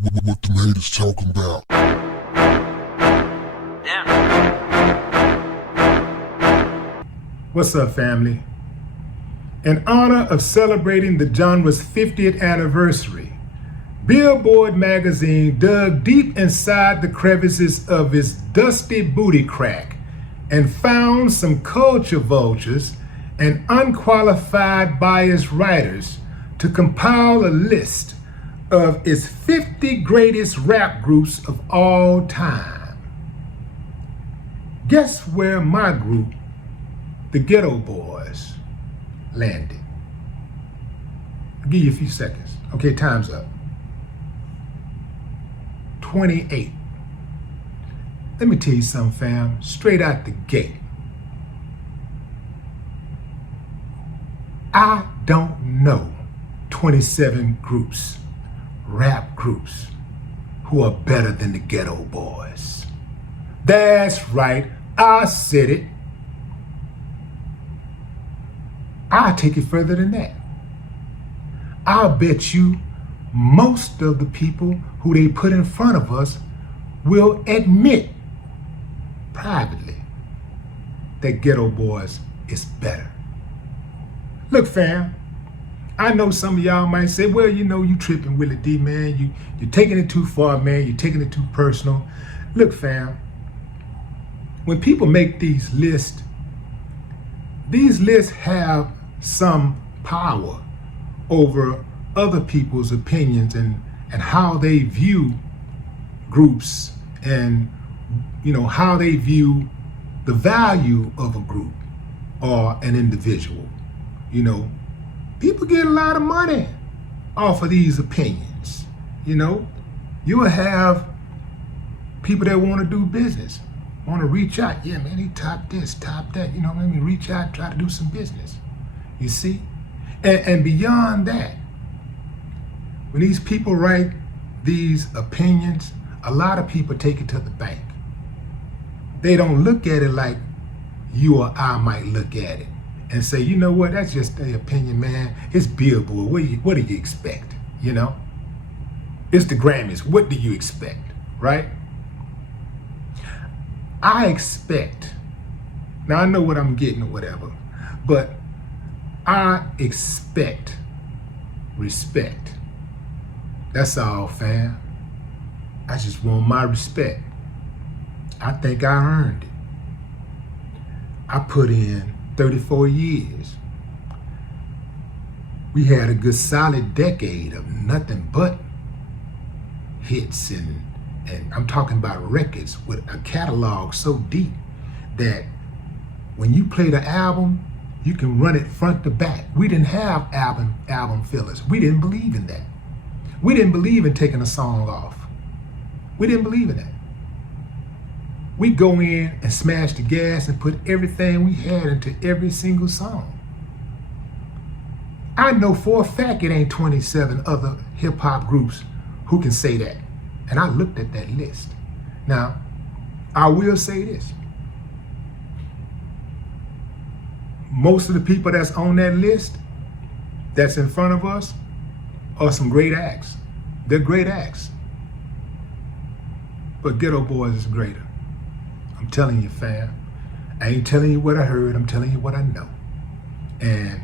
What them haters talking about? What's up, family? In honor of celebrating the genre's 50th anniversary, Billboard magazine dug deep inside the crevices of its dusty booty crack and found some culture vultures and unqualified biased writers to compile a list of its 50 greatest rap groups of all time. Guess where my group, the Ghetto Boys, landed? I'll give you a few seconds. Okay, time's up. 28. Let me tell you something, fam, straight out the gate. I don't know 27 groups, rap groups, who are better than the Ghetto Boys. That's right, I said it. I'll take it further than that. I'll bet you most of the people who they put in front of us will admit privately that Ghetto Boys is better. Look, fam, I know some of y'all might say, well, you know, you tripping, Willie D, man. You're taking it too far, man. You're taking it too personal. Look, fam, when people make these lists have some power over other people's opinions and how they view groups and, you know, how they view the value of a group or an individual. You know, people get a lot of money off of these opinions. You know, you'll have people that want to do business, want to reach out. Yeah, man, he top this, top that. You know, let me reach out, try to do some business. You see? And beyond that, when these people write these opinions, a lot of people take it to the bank. They don't look at it like you or I might look at it and say, you know what, that's just their opinion, man. It's Billboard. What do you expect? You know? It's the Grammys. What do you expect? Right? I expect, now I know what I'm getting or whatever, but I expect respect. That's all, fam. I just want my respect. I think I earned it. I put in 34 years. We had a good solid decade of nothing but hits and I'm talking about records with a catalog so deep that when you play the album, you can run it front to back. We didn't have album fillers. We didn't believe in that. We didn't believe in taking a song off. We didn't believe in that. We go in and smash the gas and put everything we had into every single song. I know for a fact it ain't 27 other hip hop groups who can say that. And I looked at that list. Now, I will say this. Most of the people that's on that list, that's in front of us, are some great acts. They're great acts. But Ghetto Boys is greater. I'm telling you, fam. I ain't telling you what I heard, I'm telling you what I know. And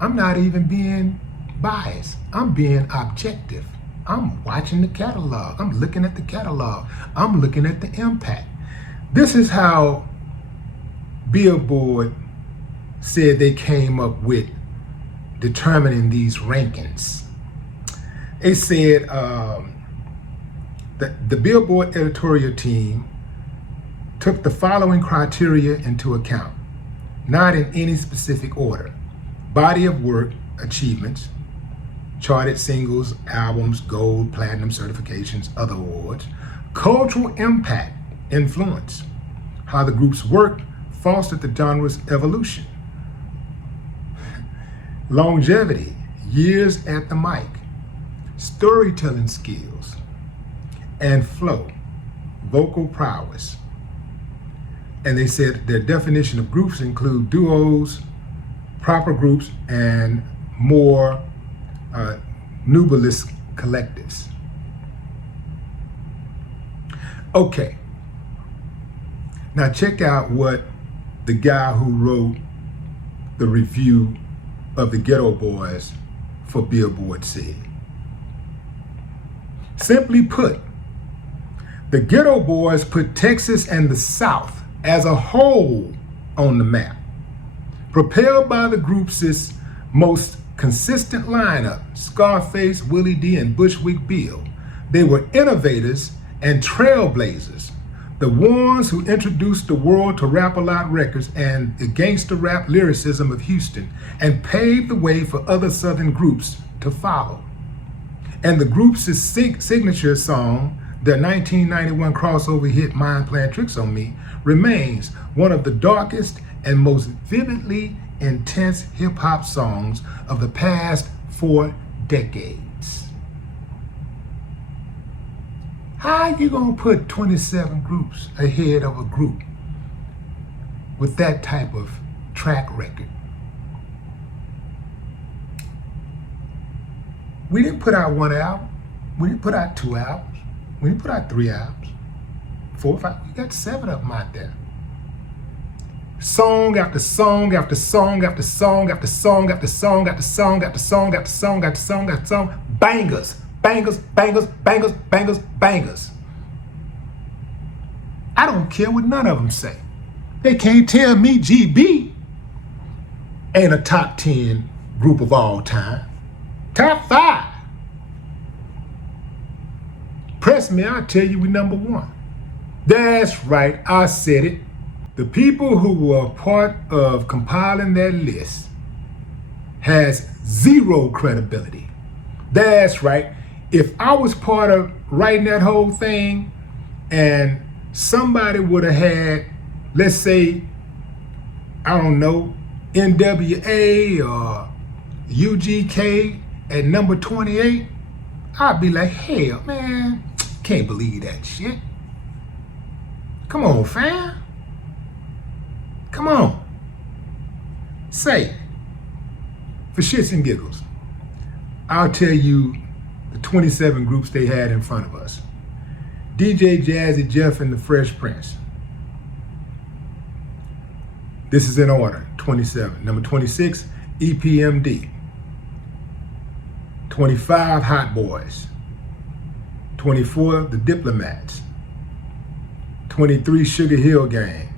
I'm not even being biased. I'm being objective. I'm watching the catalog. I'm looking at the catalog. I'm looking at the impact. This is how Billboard said they came up with determining these rankings. They said that the Billboard editorial team took the following criteria into account, not in any specific order: body of work, achievements, charted singles, albums, gold, platinum certifications, other awards, cultural impact, influence, how the groups worked, fostered the genre's evolution, longevity, years at the mic, storytelling skills, and flow, vocal prowess. And they said their definition of groups include duos, proper groups, and more nubalist collectives. Okay. Now check out what the guy who wrote the review of the Ghetto Boys for Billboard said. Simply put, the Ghetto Boys put Texas and the South as a whole on the map. Propelled by the group's most consistent lineup, Scarface, Willie D, and Bushwick Bill, they were innovators and trailblazers, the ones who introduced the world to Rap-A-Lot Records and the gangster rap lyricism of Houston and paved the way for other Southern groups to follow. And the group's signature song, their 1991 crossover hit Mind Playing Tricks on Me, remains one of the darkest and most vividly intense hip-hop songs of the past 4 decades. How you gonna put 27 groups ahead of a group with that type of track record? We didn't put out 1 album. We didn't put out 2 albums. We didn't put out 3 albums. 4 or 5. We got 7 of them out there. Song after song after song after song after song after song after song after song after song after song after song. Bangers, bangers, bangers, bangers, bangers, bangers. I don't care what none of them say. They can't tell me GB ain't a top 10 group of all time. Top 5. Press me, I'll tell you we number 1. That's right, I said it. The people who were part of compiling that list has 0 credibility. That's right. If I was part of writing that whole thing and somebody would have had, let's say, I don't know, NWA or UGK at number 28, I'd be like, hell, man, can't believe that shit. Come on, fam. Come on. Say, for shits and giggles, I'll tell you the 27 groups they had in front of us. DJ Jazzy Jeff and the Fresh Prince. This is in order, 27. Number 26, EPMD. 25, Hot Boys. 24, The Diplomats. 23, Sugar Hill Gang.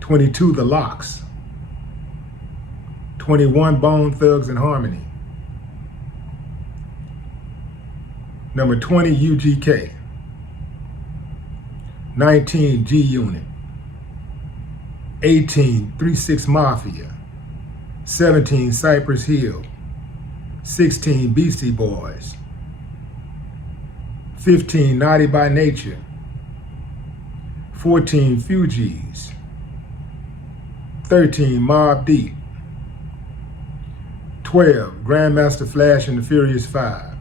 22, The Locks. 21, Bone Thugs and Harmony. Number 20, UGK. 19, G Unit. 18, 3-6 Mafia. 17, Cypress Hill. 16, Beastie Boys. 15, Naughty by Nature. 14, Fugees. 13, Mobb Deep. 12, Grandmaster Flash and the Furious 5.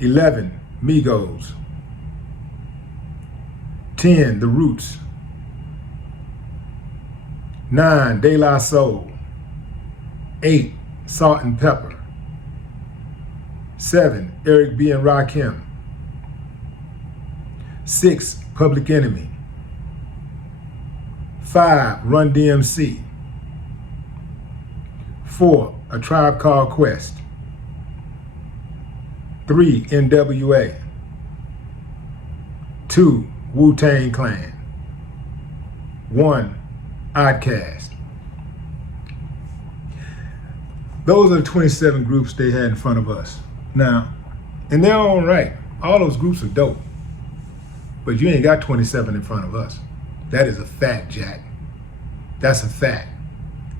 11, Migos. 10, The Roots. 9, De La Soul. 8, Salt and Pepper. 7, Eric B. and Rakim. 6, Public Enemy. 5, Run DMC. 4, A Tribe Called Quest. 3, NWA. 2, Wu-Tang Clan. 1, Outkast. Those are the 27 groups they had in front of us. Now, in their own right, all those groups are dope. But you ain't got 27 in front of us. That is a fact, Jack. That's a fact.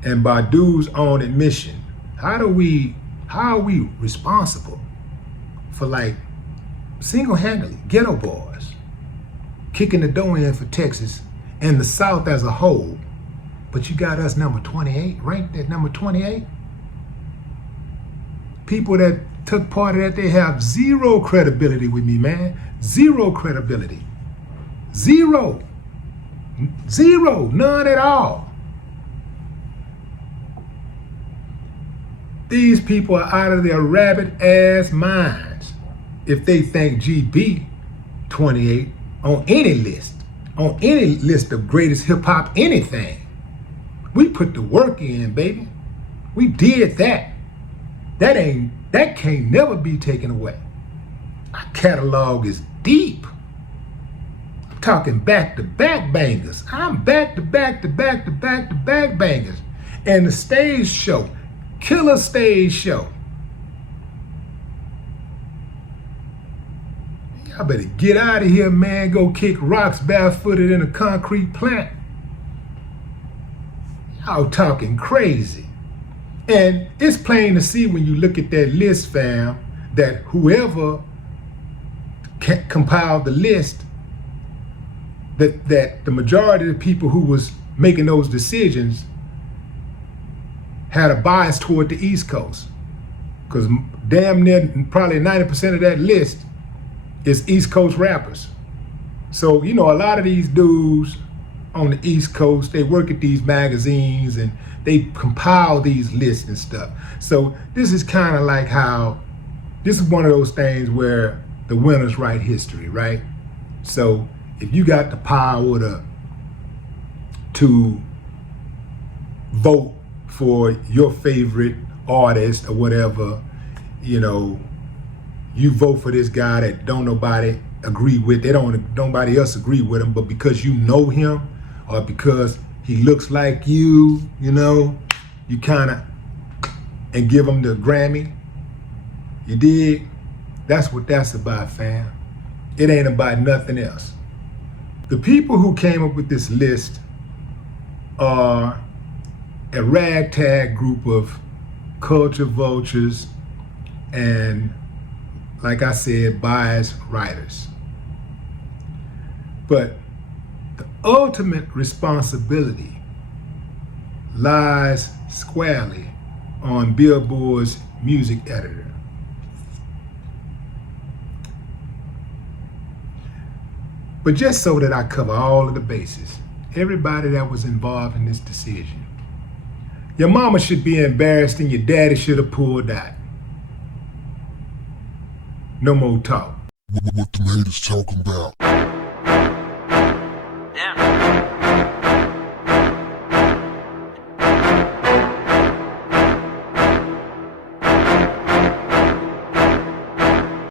And by dude's own admission, how are we responsible for, like, single-handedly Ghetto Boys kicking the door in for Texas and the South as a whole, but you got us number 28, ranked at number 28? People that took part of that, they have 0 credibility with me, man. 0 credibility. 0. 0. None at all. These people are out of their rabbit ass minds if they think GB 28 on any list. On any list of greatest hip hop anything. We put the work in, baby. We did that. That can't never be taken away. Our catalog is deep. I'm talking back-to-back bangers. I'm back-to-back-to-back-to-back-to-back bangers. And the stage show, killer stage show. Y'all better get out of here, man. Go kick rocks barefooted in a concrete plant. Y'all talking crazy. And it's plain to see when you look at that list, fam, that whoever compiled the list, that the majority of the people who was making those decisions had a bias toward the East Coast. Because damn near probably 90% of that list is East Coast rappers. So, you know, a lot of these dudes on the East Coast, they work at these magazines and they compile these lists and stuff. So this is kind of like how, this is one of those things where the winners write history, right? So if you got the power to vote for your favorite artist or whatever, you know, you vote for this guy that don't nobody agree with, nobody else agree with him, but because you know him or because he looks like you know, you kind of, and give him the Grammy. You dig? That's what that's about, fam. It ain't about nothing else. The people who came up with this list are a ragtag group of culture vultures and, like I said, biased writers. But the ultimate responsibility lies squarely on Billboard's music editor. But just so that I cover all of the bases, everybody that was involved in this decision, your mama should be embarrassed and your daddy should have pulled out. No more talk. What the haters talking about?